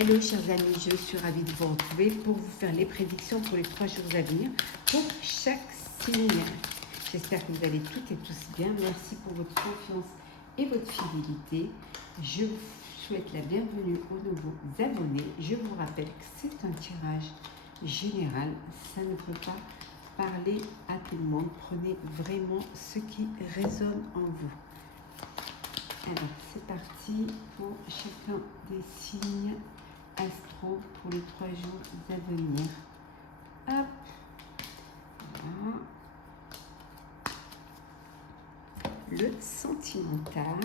Hello chers amis, je suis ravie de vous retrouver pour vous faire les prédictions pour les 3 jours à venir pour chaque signe. J'espère que vous allez toutes et tous bien. Merci pour votre confiance et votre fidélité. Je vous souhaite la bienvenue aux nouveaux abonnés. Je vous rappelle que c'est un tirage général. Ça ne peut pas parler à tout le monde. Prenez vraiment ce qui résonne en vous. Alors, c'est parti pour chacun des signes astro pour les 3 jours à venir. Hop, voilà. Le sentimental.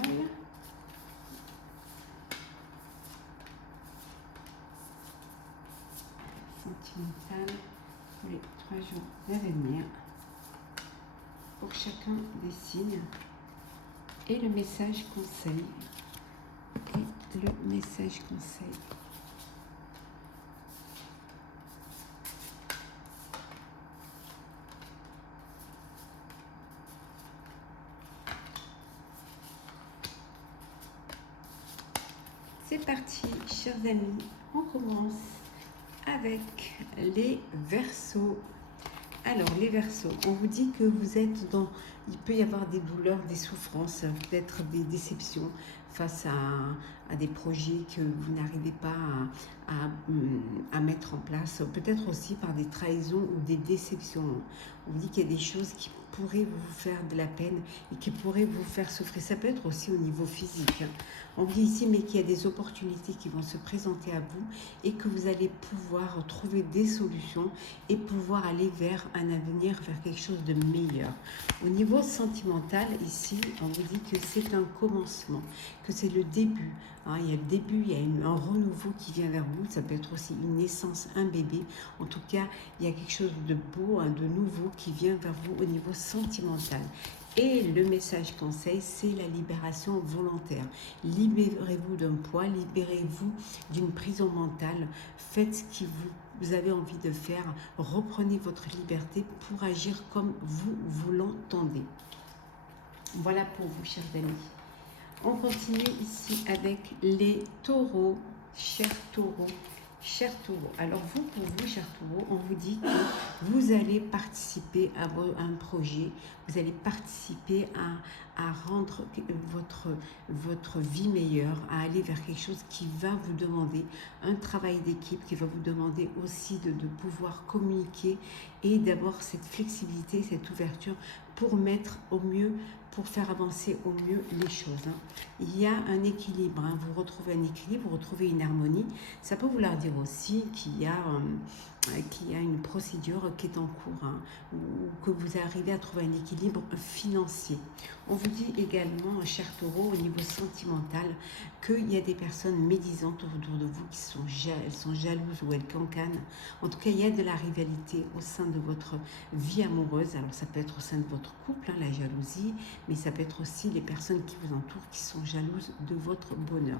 Sentimental pour les 3 jours à venir. Pour chacun des signes. Et le message conseil. Et le message conseil. C'est parti, chers amis. On commence avec les Verseaux. Alors, les Verseaux, on vous dit que vous êtes dans... Il peut y avoir des douleurs, des souffrances, peut-être des déceptions face à des projets que vous n'arrivez pas à mettre en place. Peut-être aussi par des trahisons ou des déceptions. On vous dit qu'il y a des choses qui pourraient vous faire de la peine et qui pourraient vous faire souffrir. Ça peut être aussi au niveau physique. On dit ici, mais qu'il y a des opportunités qui vont se présenter à vous et que vous allez pouvoir trouver des solutions et pouvoir aller vers un avenir, vers quelque chose de meilleur. Au niveau sentimental, ici, on vous dit que c'est un commencement, que c'est le début. Hein, il y a le début, il y a un renouveau qui vient vers vous. Ça peut être aussi une naissance, un bébé. En tout cas, il y a quelque chose de beau, hein, de nouveau qui vient vers vous au niveau sentimental. Et le message conseil, c'est la libération volontaire. Libérez-vous d'un poids, libérez-vous d'une prison mentale. Faites ce qui vous avez envie de faire. Reprenez votre liberté pour agir comme vous l'entendez. Voilà pour vous, chers amis. On continue ici avec les taureaux, chers taureaux. Chers taureaux, alors pour vous, chers taureaux, on vous dit que vous allez participer à un projet, vous allez participer à rendre votre vie meilleure, à aller vers quelque chose qui va vous demander un travail d'équipe, qui va vous demander aussi de pouvoir communiquer et d'avoir cette flexibilité, cette ouverture pour mettre au mieux, pour faire avancer au mieux les choses. Il y a un équilibre, vous retrouvez un équilibre, vous retrouvez une harmonie. Ça peut vouloir dire aussi qu'il y a une procédure qui est en cours, ou que vous arrivez à trouver un équilibre financier. On vous dit également, chers taureaux, au niveau sentimental, qu'il y a des personnes médisantes autour de vous qui elles sont jalouses ou elles cancanent. En tout cas, il y a de la rivalité au sein de votre vie amoureuse. Alors, ça peut être au sein de votre couple, la jalousie, mais ça peut être aussi les personnes qui vous entourent qui sont jalouses de votre bonheur.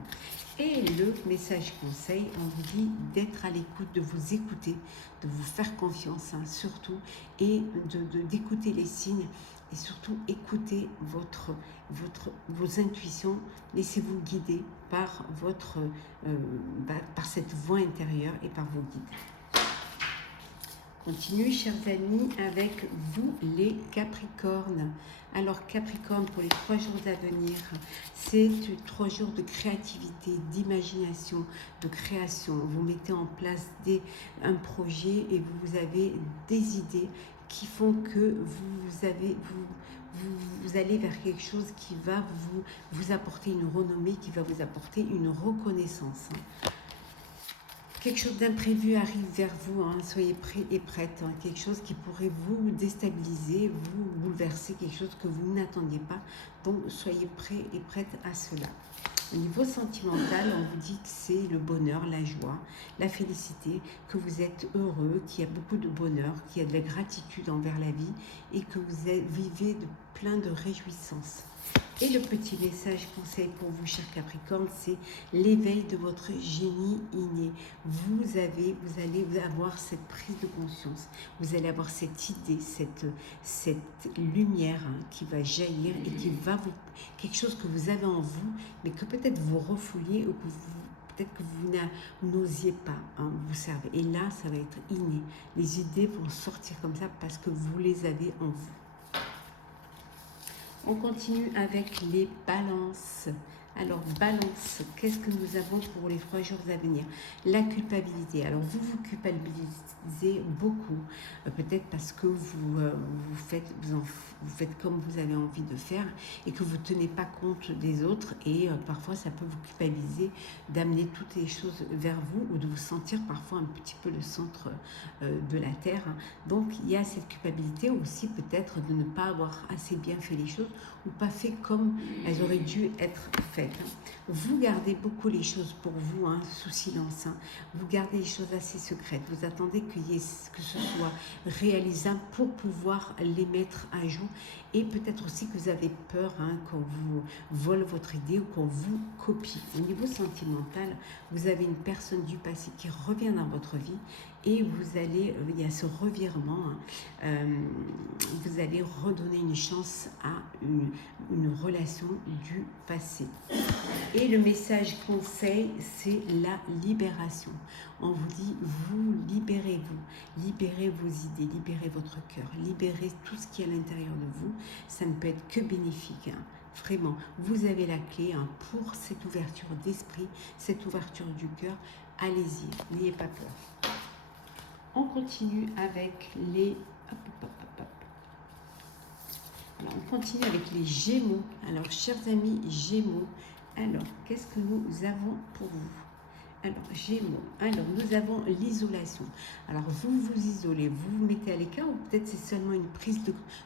Et le message conseil, on vous dit d'être à l'écoute, de vous écouter, de vous faire confiance, surtout, et d'écouter les signes, et surtout écouter vos intuitions. Laissez-vous guider par par cette voix intérieure et par vos guides. Continue, chers amis, avec vous les Capricornes. Alors, Capricorne, pour les 3 jours à venir, c'est 3 jours de créativité, d'imagination, de création. Vous mettez en place un projet et vous avez des idées qui font que vous allez vers quelque chose qui va vous apporter une renommée, qui va vous apporter une reconnaissance. Quelque chose d'imprévu arrive vers vous, soyez prêts et prêtes. Quelque chose qui pourrait vous déstabiliser, vous bouleverser, quelque chose que vous n'attendiez pas. Donc, soyez prêts et prêtes à cela. Au niveau sentimental, on vous dit que c'est le bonheur, la joie, la félicité, que vous êtes heureux, qu'il y a beaucoup de bonheur, qu'il y a de la gratitude envers la vie et que vous vivez plein de réjouissance. Et le petit message conseil pour vous, chers Capricornes, c'est l'éveil de votre génie inné. Vous allez avoir cette prise de conscience, vous allez avoir cette idée, cette lumière qui va jaillir et qui va quelque chose que vous avez en vous, mais que peut-être vous refouliez ou que peut-être que vous n'osiez pas vous servir. Et là, ça va être inné. Les idées vont sortir comme ça parce que vous les avez en vous. On continue avec les balances. Alors, balance, qu'est-ce que nous avons pour les 3 jours à venir? La culpabilité. Alors, vous vous culpabilisez beaucoup, peut-être parce que vous faites comme vous avez envie de faire et que vous ne tenez pas compte des autres. Et parfois, ça peut vous culpabiliser d'amener toutes les choses vers vous ou de vous sentir parfois un petit peu le centre de la terre. Donc, il y a cette culpabilité aussi peut-être de ne pas avoir assez bien fait les choses ou pas fait comme elles auraient dû être faites. Vous gardez beaucoup les choses pour vous, sous silence. Vous gardez les choses assez secrètes. Vous attendez que ce soit réalisable pour pouvoir les mettre à jour. Et peut-être aussi que vous avez peur qu'on vous vole votre idée ou qu'on vous copie. Au niveau sentimental, vous avez une personne du passé qui revient dans votre vie et vous allez, il y a ce revirement, vous allez redonner une chance à une relation du passé. Et le message conseil, c'est la libération. On vous dit, vous libérez-vous, libérez vos idées, libérez votre cœur, libérez tout ce qui est à l'intérieur de vous. Ça ne peut être que bénéfique. Vraiment, vous avez la clé pour cette ouverture d'esprit, cette ouverture du cœur. Allez-y, n'ayez pas peur. On continue avec les... Alors, on continue avec les Gémeaux. Alors, chers amis Gémeaux, alors, qu'est-ce que nous avons pour vous? Alors, Gémeaux, alors nous avons l'isolation. Alors, vous vous isolez, vous vous mettez à l'écart ou peut-être c'est seulement une prise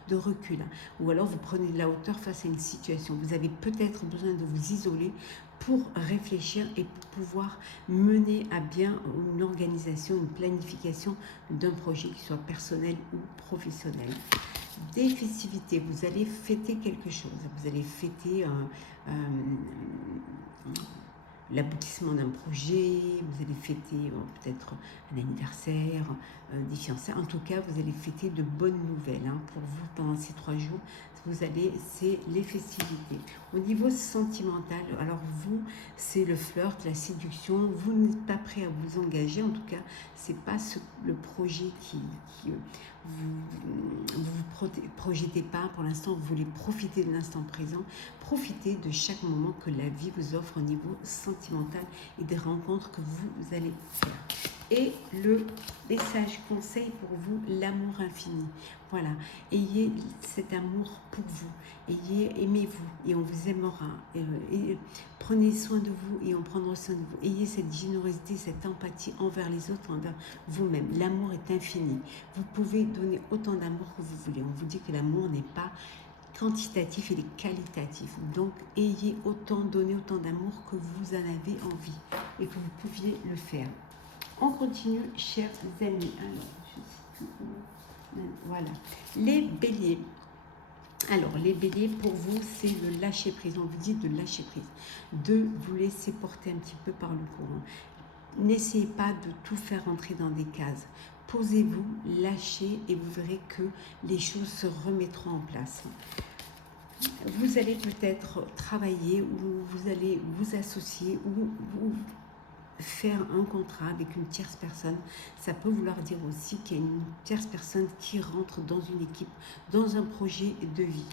de recul. Ou alors, vous prenez de la hauteur face à une situation. Vous avez peut-être besoin de vous isoler pour réfléchir et pour pouvoir mener à bien une organisation, une planification d'un projet qui soit personnel ou professionnel. Des festivités, vous allez fêter quelque chose, vous allez fêter l'aboutissement d'un projet, vous allez fêter peut-être un anniversaire, des fiançailles. En tout cas, vous allez fêter de bonnes nouvelles pour vous pendant ces 3 jours. C'est les festivités. Au niveau sentimental, alors vous, c'est le flirt, la séduction. Vous n'êtes pas prêt à vous engager. En tout cas, c'est pas le projet qui vous projetez pas. Pour l'instant, vous voulez profiter de l'instant présent. Profitez de chaque moment que la vie vous offre au niveau sentimental et des rencontres que vous allez faire. Et le message conseil pour vous, l'amour infini. Voilà, ayez cet amour pour vous, aimez-vous et on vous aimera. Et prenez soin de vous et on prendra soin de vous. Ayez cette générosité, cette empathie envers les autres, envers vous-même. L'amour est infini. Vous pouvez donner autant d'amour que vous voulez. On vous dit que l'amour n'est pas quantitatif, il est qualitatif. Donc, donnez autant d'amour que vous en avez envie et que vous pouviez le faire. On continue, chers amis. Alors, je sais plus comment. Voilà. Les béliers. Alors, les béliers, pour vous, c'est le lâcher prise. On vous dit de lâcher prise, de vous laisser porter un petit peu par le courant. N'essayez pas de tout faire rentrer dans des cases. Posez-vous, lâchez et vous verrez que les choses se remettront en place. Vous allez peut-être travailler ou vous allez vous associer ou vous faire un contrat avec une tierce personne. Ça peut vouloir dire aussi qu'il y a une tierce personne qui rentre dans une équipe, dans un projet de vie.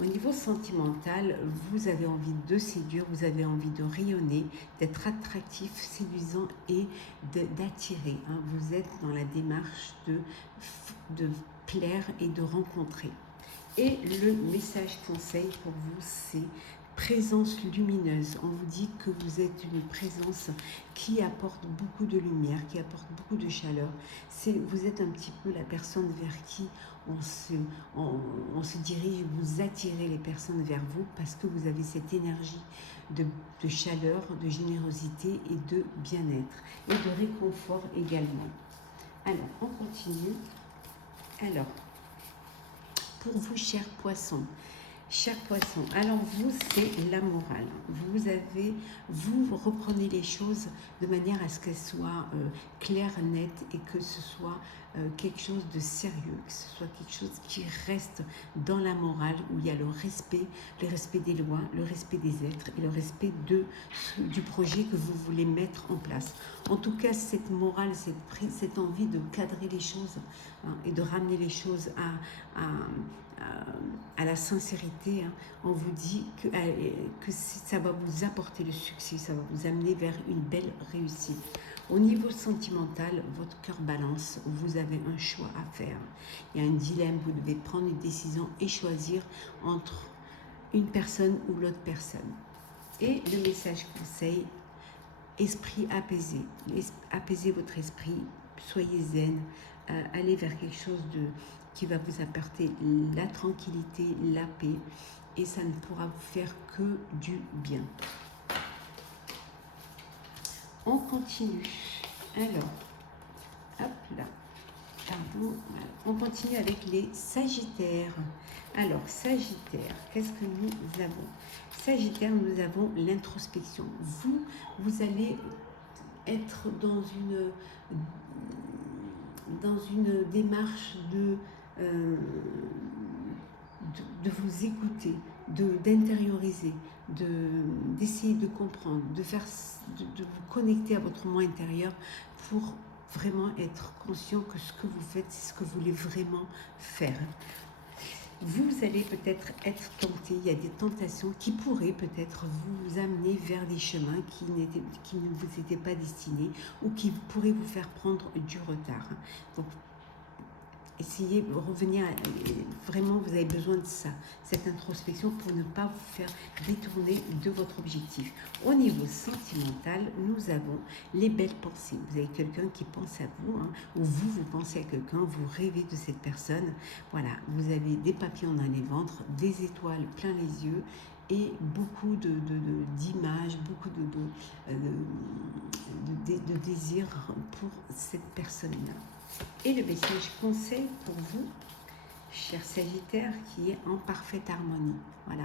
Au niveau sentimental, vous avez envie de séduire, vous avez envie de rayonner, d'être attractif, séduisant et d'attirer. Vous êtes dans la démarche de plaire et de rencontrer. Et le message conseil pour vous, c'est présence lumineuse. On vous dit que vous êtes une présence qui apporte beaucoup de lumière, qui apporte beaucoup de chaleur. Vous êtes un petit peu la personne vers qui on se dirige, vous attirez les personnes vers vous parce que vous avez cette énergie de chaleur, de générosité et de bien-être et de réconfort également. Alors, on continue. Alors, pour vous, chers poissons, Cher poisson, alors vous, c'est la morale. Vous reprenez les choses de manière à ce qu'elles soient claires, nettes et que ce soit quelque chose de sérieux, que ce soit quelque chose qui reste dans la morale où il y a le respect des lois, le respect des êtres et le respect du projet que vous voulez mettre en place. En tout cas, cette morale, cette envie de cadrer les choses et de ramener les choses à la sincérité, on vous dit que ça va vous apporter le succès, ça va vous amener vers une belle réussite. Au niveau sentimental, votre cœur balance, vous avez un choix à faire. Il y a un dilemme, vous devez prendre une décision et choisir entre une personne ou l'autre personne. Et le message conseil, esprit apaisé. Apaisez votre esprit, soyez zen, allez vers quelque chose qui va vous apporter la tranquillité, la paix, et ça ne pourra vous faire que du bien. On continue. Alors, hop là. Pardon. On continue avec les Sagittaires. Alors, Sagittaire, qu'est-ce que nous avons? Sagittaire, nous avons l'introspection. Vous allez être dans une démarche de vous écouter, d'intérioriser, d'essayer de comprendre, de vous connecter à votre moi intérieur pour vraiment être conscient que ce que vous faites, c'est ce que vous voulez vraiment faire. Vous allez peut-être être tenté, il y a des tentations qui pourraient peut-être vous amener vers des chemins qui ne vous étaient pas destinés ou qui pourraient vous faire prendre du retard. Donc, essayez de revenir, vraiment vous avez besoin de ça, cette introspection pour ne pas vous faire détourner de votre objectif. Au niveau sentimental, nous avons les belles pensées. Vous avez quelqu'un qui pense à vous, ou vous pensez à quelqu'un, vous rêvez de cette personne. Voilà, vous avez des papillons dans les ventres, des étoiles plein les yeux et beaucoup d'images, beaucoup de désirs pour cette personne-là. Et le message conseil pour vous, cher Sagittaire, qui est en parfaite harmonie. Voilà.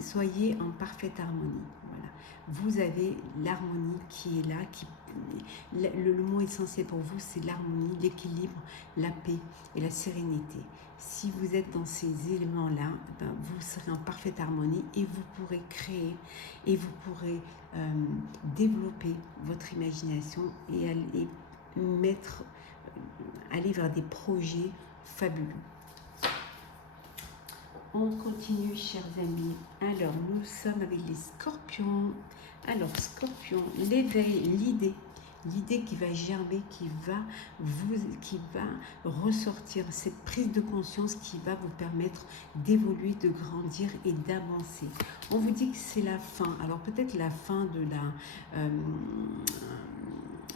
Soyez en parfaite harmonie. Voilà. Vous avez l'harmonie qui est là. Le mot essentiel pour vous, c'est l'harmonie, l'équilibre, la paix et la sérénité. Si vous êtes dans ces éléments-là, vous serez en parfaite harmonie et vous pourrez créer et vous pourrez développer votre imagination et aller vers des projets fabuleux. On continue, chers amis. Alors, nous sommes avec les Scorpions. Alors, Scorpion, l'éveil, l'idée qui va germer, qui va ressortir, cette prise de conscience qui va vous permettre d'évoluer, de grandir et d'avancer. On vous dit que c'est la fin. Alors, peut-être la fin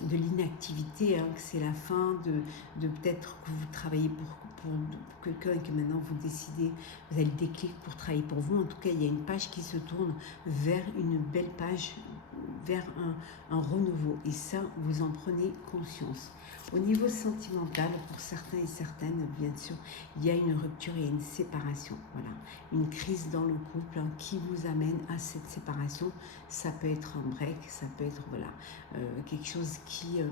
de l'inactivité, que c'est la fin de peut-être que vous travaillez pour quelqu'un et que maintenant vous décidez, vous avez le déclic pour travailler pour vous. En tout cas, il y a une page qui se tourne vers une belle page, vers un renouveau. Et ça, vous en prenez conscience. Au niveau sentimental, pour certains et certaines, bien sûr, il y a une rupture et une séparation. Voilà, une crise dans le couple qui vous amène à cette séparation. Ça peut être un break, ça peut être quelque chose qui est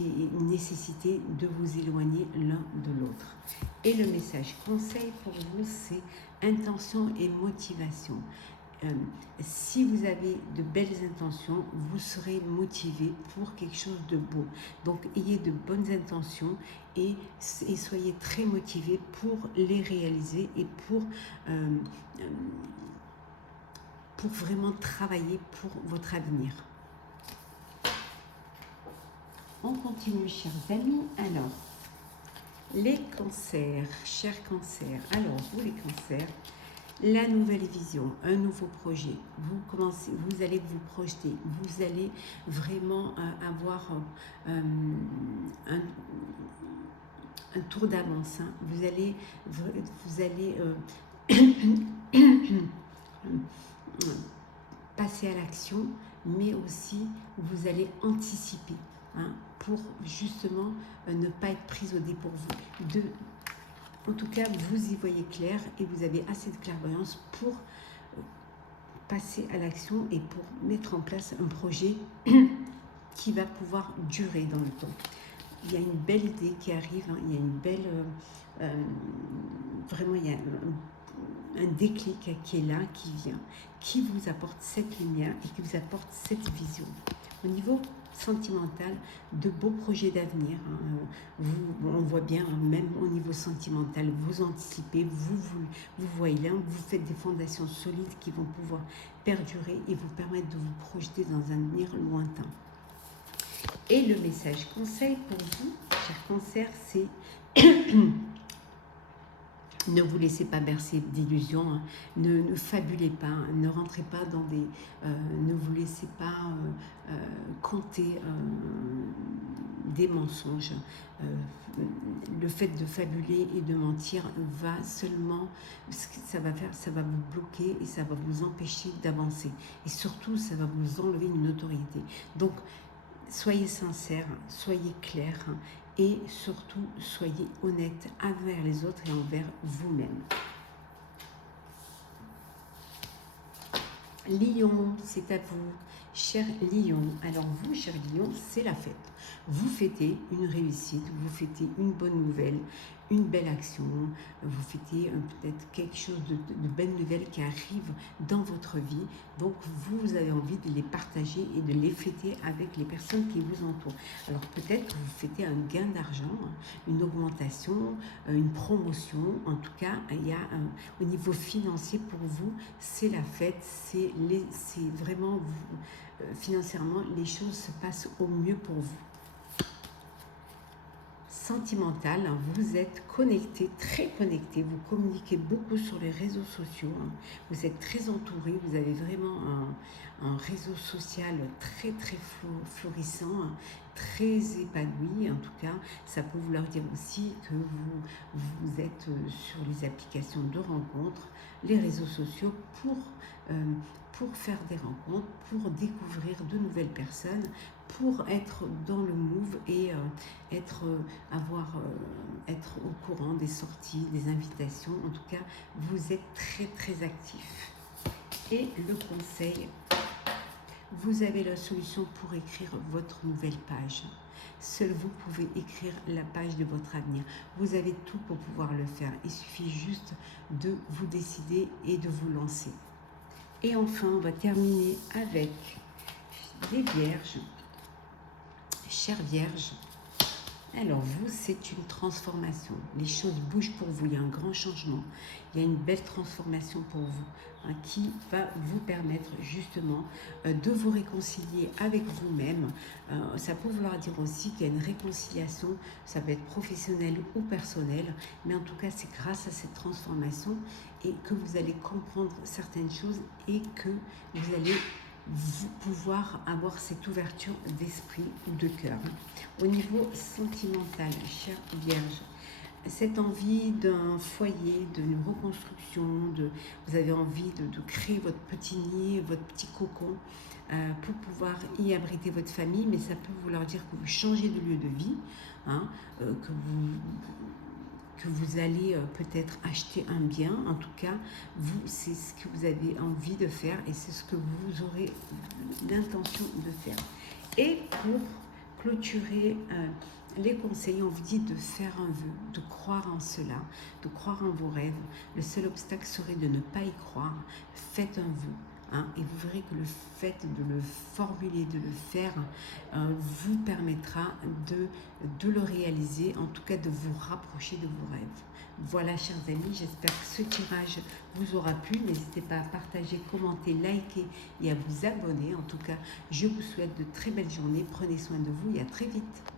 une nécessité de vous éloigner l'un de l'autre. Et le message conseil pour vous, c'est intention et motivation. Si vous avez de belles intentions, vous serez motivé pour quelque chose de beau. Donc, ayez de bonnes intentions et soyez très motivé pour les réaliser et pour vraiment travailler pour votre avenir. On continue, chers amis. Alors, les cancers, chers cancers. Alors, vous les cancers, la nouvelle vision, un nouveau projet. Vous allez vous projeter. Vous allez vraiment avoir un tour d'avance. Vous allez passer à l'action, mais aussi vous allez anticiper. Pour justement ne pas être prise au dépourvu. En tout cas, vous y voyez clair et vous avez assez de clairvoyance pour passer à l'action et pour mettre en place un projet qui va pouvoir durer dans le temps. Il y a une belle idée qui arrive, hein, il y a une belle... vraiment, il y a un déclic qui est là, qui vient, qui vous apporte cette lumière et qui vous apporte cette vision. Au niveau sentimental, de beaux projets d'avenir. Hein. On voit bien, hein, même au niveau sentimental, vous anticipez, vous voyez là, vous faites des fondations solides qui vont pouvoir perdurer et vous permettre de vous projeter dans un avenir lointain. Et le message conseil pour vous, cher Cancer, c'est ne vous laissez pas bercer d'illusions, hein. Ne fabulez pas, hein. Ne rentrez pas dans des... ne vous laissez pas compter des mensonges. Le fait de fabuler et de mentir va seulement... Ce que ça va faire, ça va vous bloquer et ça va vous empêcher d'avancer. Et surtout, ça va vous enlever une autorité. Donc, soyez sincère, soyez clair et surtout soyez honnête envers les autres et envers vous-même. Lion, c'est à vous, cher Lion. Alors vous, cher Lion, c'est la fête. Vous fêtez une réussite, vous fêtez une bonne nouvelle, une belle action, vous fêtez peut-être quelque chose de belles nouvelles qui arrivent dans votre vie. Donc vous avez envie de les partager et de les fêter avec les personnes qui vous entourent. Alors peut-être que vous fêtez un gain d'argent, une augmentation, une promotion. En tout cas, il y a au niveau financier pour vous, c'est la fête, c'est vraiment financièrement les choses se passent au mieux pour vous. Sentimental, vous êtes connecté, très connecté, vous communiquez beaucoup sur les réseaux sociaux, hein. Vous êtes très entouré, vous avez vraiment un réseau social très très florissant, hein, très épanoui. En tout cas, ça peut vouloir dire aussi que vous êtes sur les applications de rencontres, les réseaux sociaux pour faire des rencontres, pour découvrir de nouvelles personnes, pour être dans le move et être au courant des sorties, des invitations. En tout cas, vous êtes très très actif. Et le conseil, vous avez la solution pour écrire votre nouvelle page. Seul vous pouvez écrire la page de votre avenir. Vous avez tout pour pouvoir le faire. Il suffit juste de vous décider et de vous lancer. Et enfin, on va terminer avec les Vierges. Chère Vierge, alors vous, c'est une transformation. Les choses bougent pour vous, il y a un grand changement. Il y a une belle transformation pour vous, hein, qui va vous permettre justement de vous réconcilier avec vous-même. Ça peut vouloir dire aussi qu'il y a une réconciliation, ça peut être professionnel ou personnel, mais en tout cas, c'est grâce à cette transformation et que vous allez comprendre certaines choses et que vous allez pouvoir avoir cette ouverture d'esprit ou de cœur. Au niveau sentimental, chère Vierge, cette envie d'un foyer, d'une reconstruction, vous avez envie de créer votre petit nid, votre petit cocon pour pouvoir y abriter votre famille, mais ça peut vouloir dire que vous changez de lieu de vie, hein, que vous allez peut-être acheter un bien. En tout cas, vous, c'est ce que vous avez envie de faire et c'est ce que vous aurez l'intention de faire. Et pour clôturer les conseils, on vous dit de faire un vœu, de croire en cela, de croire en vos rêves. Le seul obstacle serait de ne pas y croire. Faites un vœu. Hein, et vous verrez que le fait de le formuler, de le faire, vous permettra de le réaliser, en tout cas de vous rapprocher de vos rêves. Voilà, chers amis, j'espère que ce tirage vous aura plu. N'hésitez pas à partager, commenter, liker et à vous abonner. En tout cas, je vous souhaite de très belles journées. Prenez soin de vous et à très vite.